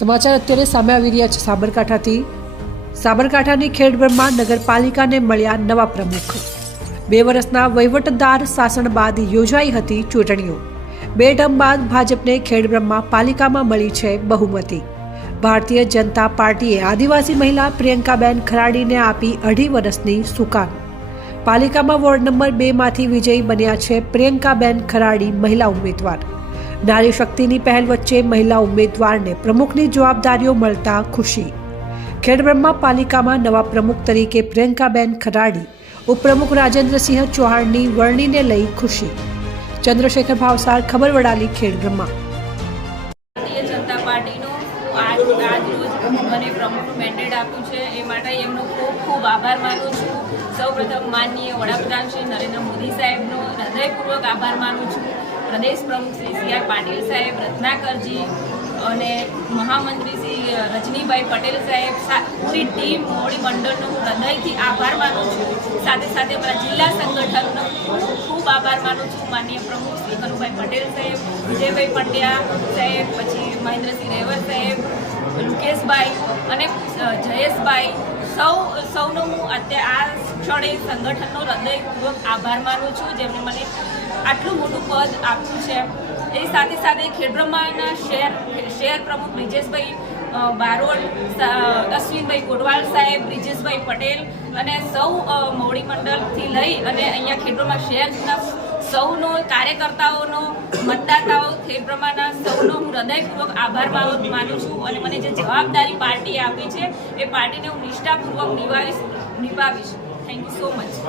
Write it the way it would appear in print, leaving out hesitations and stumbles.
સમાચાર અત્યારે સામે આવી રહ્યા છે સાબરકાંઠાથી। સાબરકાંઠાની ખેડબ્રહ્મા નગરપાલિકાને મળ્યા નવા પ્રમુખ। 2 વર્ષના વહીવટદાર શાસન બાદ યોજાઈ હતી ચૂંટણીઓ। 2 ટર્મ બાદ ભાજપને ખેડબ્રહ્મા પાલિકામાં મળી છે બહુમતી। ભારતીય જનતા પાર્ટીએ આદિવાસી મહિલા પ્રિયંકાબેન ખરાડીને આપી 2.5 વર્ષની સુકાન। પાલિકામાં વોર્ડ નંબર 2 માંથી વિજયી બન્યા છે પ્રિયંકાબેન ખરાડી મહિલા ઉમેદવાર। નારી શક્તિની પહેલ વચ્ચે મહિલા ઉમેદવારને પ્રમુખની જવાબદારીઓ મળતા ખુશી। ખેડબ્રહ્મા પાલિકામાં નવા પ્રમુખ તરીકે પ્રિયંકાબેન ખરાડી, ઉપપ્રમુખ રાજેન્દ્રસિંહ ચૌહાણની વરણીને લઈ ખુશી। ચંદ્રશેખર ભાવસાર, ખબર વડાલી, ખેડબ્રહ્મા। ભારતીય જનતા પાર્ટીનો આજ રોજ મને પ્રમુખનું મેન્ડેટ આપ્યું છે એ માટે એમનો ખૂબ ખૂબ આભાર માનું છું। સૌપ્રથમ માનનીય વડાપ્રધાન શ્રી નરેન્દ્ર મોદી સાહેબનો હૃદયપૂર્વક આભાર માનું છું। પ્રદેશ પ્રમુખ શ્રી CR પાટીલ સાહેબ, રત્નાકરજી અને મહામંત્રી શ્રી રજનીભાઈ પટેલ સાહેબ, પૂરી ટીમ મોવડી મંડળનો હું હૃદયથી આભાર માનું છું। સાથે સાથે અમારા જિલ્લા સંગઠનનો ખૂબ આભાર માનું છું। માનનીય પ્રમુખ શ્રી કનુભાઈ પટેલ સાહેબ, વિજયભાઈ પંડ્યા સાહેબ, પછી મહેન્દ્રસિંહ રેવર સાહેબ, લુકેશભાઈ અને જયેશભાઈ, સૌનો હું અત્યારે આ ક્ષણે સંગઠનનો હૃદયપૂર્વક આભાર માનું છું જેમણે મને આટલું મોટું પદ આપ્યું છે। એ સાથે સાથે ખેડબ્રહ્માના શહેર પ્રમુખ બ્રિજેશભાઈ બારોટ, અશ્વિનભાઈ કોટવાલ સાહેબ, બ્રિજેશભાઈ પટેલ અને સૌ મોવડી મંડળથી લઈ અને અહીંયા ખેડબ્રહ્મા શહેરના સૌનો કાર્યકર્તાઓનો, મતદાતાઓ, ખેડબ્રહ્માના સૌનો હું હૃદયપૂર્વક આભાર માનું છું અને મને જે જવાબદારી પાર્ટીએ આપી છે એ પાર્ટીને હું નિષ્ઠાપૂર્વક નિભાવીશ। Thank you so much.